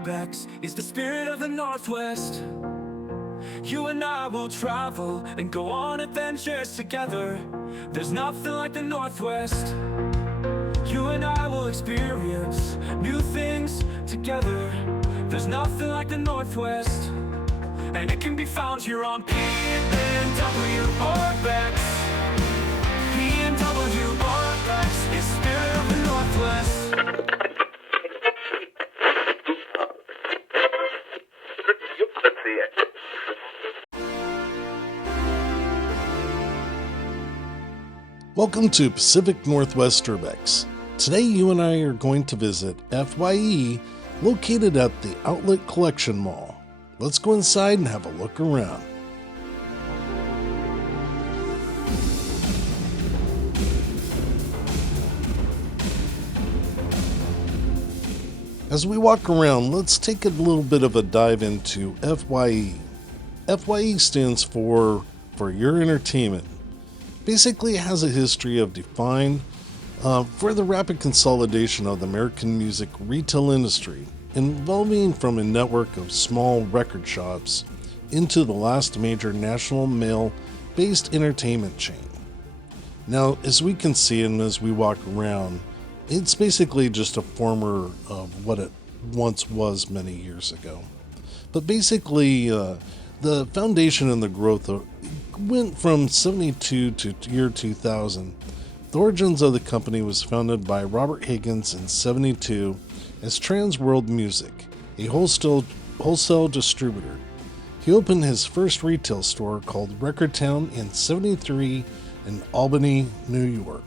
URBEX is the spirit of the Northwest. You and I will travel and go on adventures together. There's nothing like the Northwest. You and I will experience new things together. There's nothing like the Northwest. And it can be found here on PNWURBEX. PNWURBEX is spirit of the Northwest. Welcome to Pacific Northwest Urbex. Today you and I are going to visit FYE, located at the Outlet Collection Mall. Let's go inside and have a look around. As we walk around, let's take a little bit of a dive into FYE. FYE stands for Your Entertainment. Basically, it has a history of defined for the rapid consolidation of the American music retail industry, evolving from a network of small record shops into the last major national male-based entertainment chain. Now, as we can see and as we walk around, it's basically just a former of what it once was many years ago. But basically, the foundation and the growth went from 72 to year 2000. The origins of the company was founded by Robert Higgins in 72 as Trans World Music, a wholesale distributor. He opened his first retail store called Record Town in 73 in Albany, New York.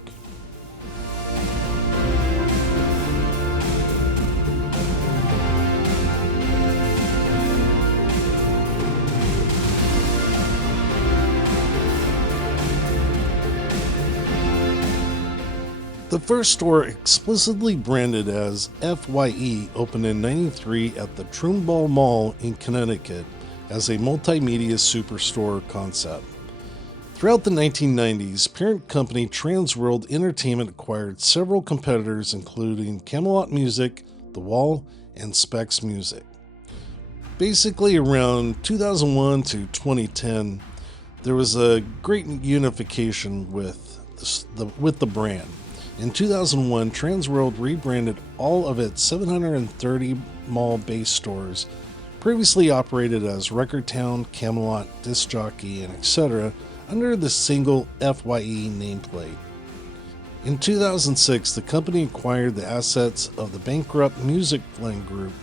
The first store, explicitly branded as FYE, opened in '93 at the Trumbull Mall in Connecticut as a multimedia superstore concept. Throughout the 1990s, parent company Trans World Entertainment acquired several competitors including Camelot Music, The Wall, and Specs Music. Basically around 2001 to 2010, there was a great unification with the brand. In 2001, Trans World rebranded all of its 730 mall-based stores, previously operated as Record Town, Camelot, Disc Jockey, and etc., under the single FYE nameplate. In 2006, the company acquired the assets of the bankrupt Music Fling Group,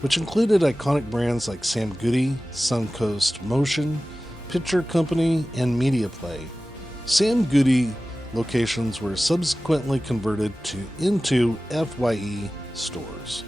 which included iconic brands like Sam Goody, Suncoast Motion, Picture Company, and Media Play. Sam Goody locations were subsequently converted into FYE stores.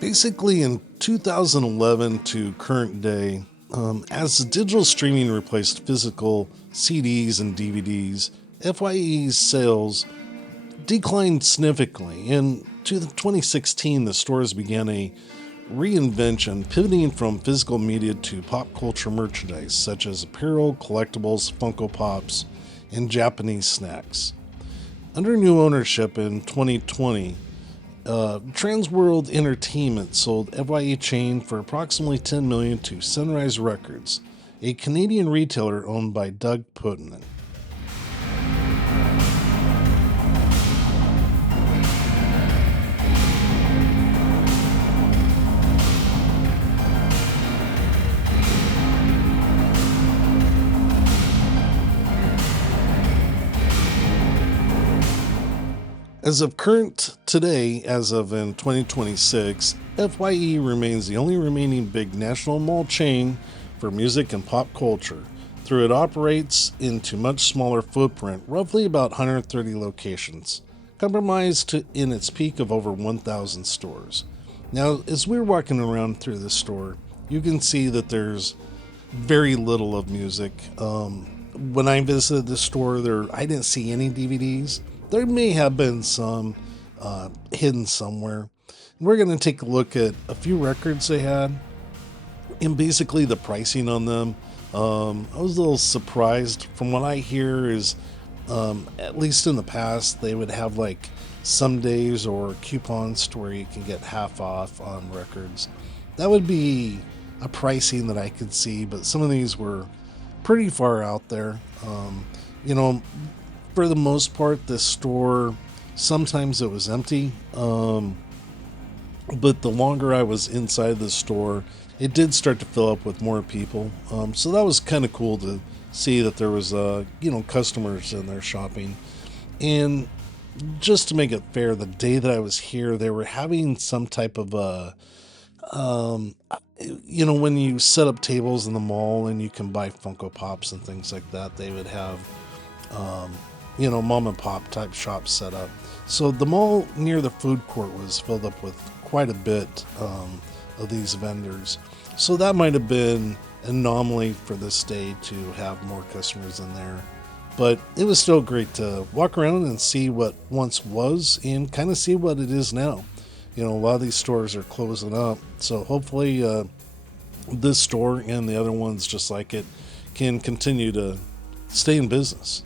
Basically, in 2011 to current day, as digital streaming replaced physical CDs and DVDs, FYE's sales declined significantly. In 2016, the stores began a reinvention, pivoting from physical media to pop culture merchandise, such as apparel, collectibles, Funko Pops, and Japanese snacks. Under new ownership in 2020, Trans World Entertainment sold FYE chain for approximately $10 million to Sunrise Records, a Canadian retailer owned by Doug Putman. As of today, as of in 2026, FYE remains the only remaining big national mall chain for music and pop culture, though it operates into much smaller footprint, roughly about 130 locations, comprised in its peak of over 1,000 stores. Now, as we're walking around through this store, you can see that there's very little of music. When I visited the store, I didn't see any DVDs. There may have been some hidden somewhere. We're going to take a look at a few records they had and basically the pricing on them. I was a little surprised. From what I hear is, at least in the past, they would have like some days or coupons to where you can get half off on records. That would be a pricing that I could see, but some of these were pretty far out there. You know, for the most part, this store, sometimes it was empty. But the longer I was inside the store, it did start to fill up with more people. So that was kind of cool to see that there was, customers in there shopping. And just to make it fair, the day that I was here, they were having some type of um, when you set up tables in the mall and you can buy Funko Pops and things like that, they would have, um, mom and pop type shops set up. So the mall near the food court was filled up with quite a bit of these vendors. So that might have been an anomaly for this day to have more customers in there. But it was still great to walk around and see what once was and kind of see what it is now. A lot of these stores are closing up. So hopefully this store and the other ones just like it can continue to stay in business.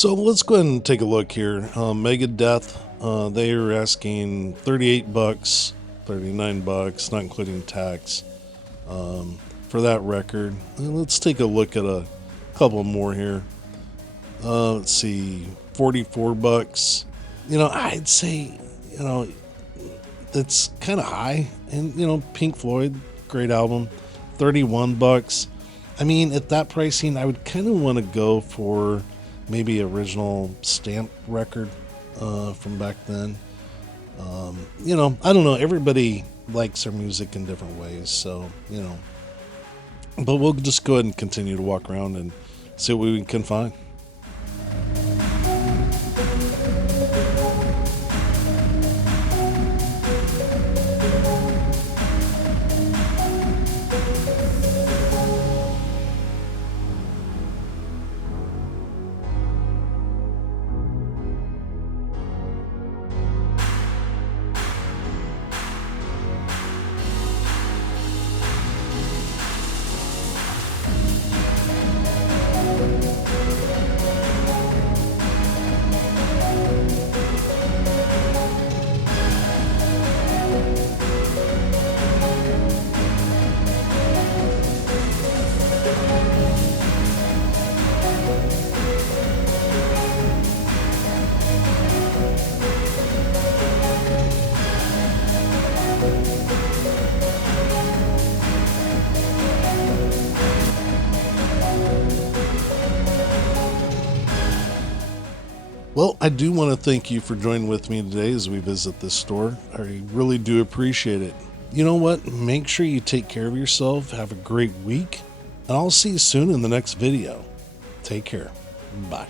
So let's go ahead and take a look here. Megadeth, they are asking $38, $39, not including tax, for that record. And let's take a look at a couple more here. Let's see, $44. I'd say, that's kind of high. And Pink Floyd, great album. $31. I mean, at that pricing, I would kind of want to go for maybe original stamp record from back then. I don't know. Everybody likes their music in different ways, so But we'll just go ahead and continue to walk around and see what we can find. Well, I do want to thank you for joining with me today as we visit this store. I really do appreciate it. You know what? Make sure you take care of yourself. Have a great week. And I'll see you soon in the next video. Take care. Bye.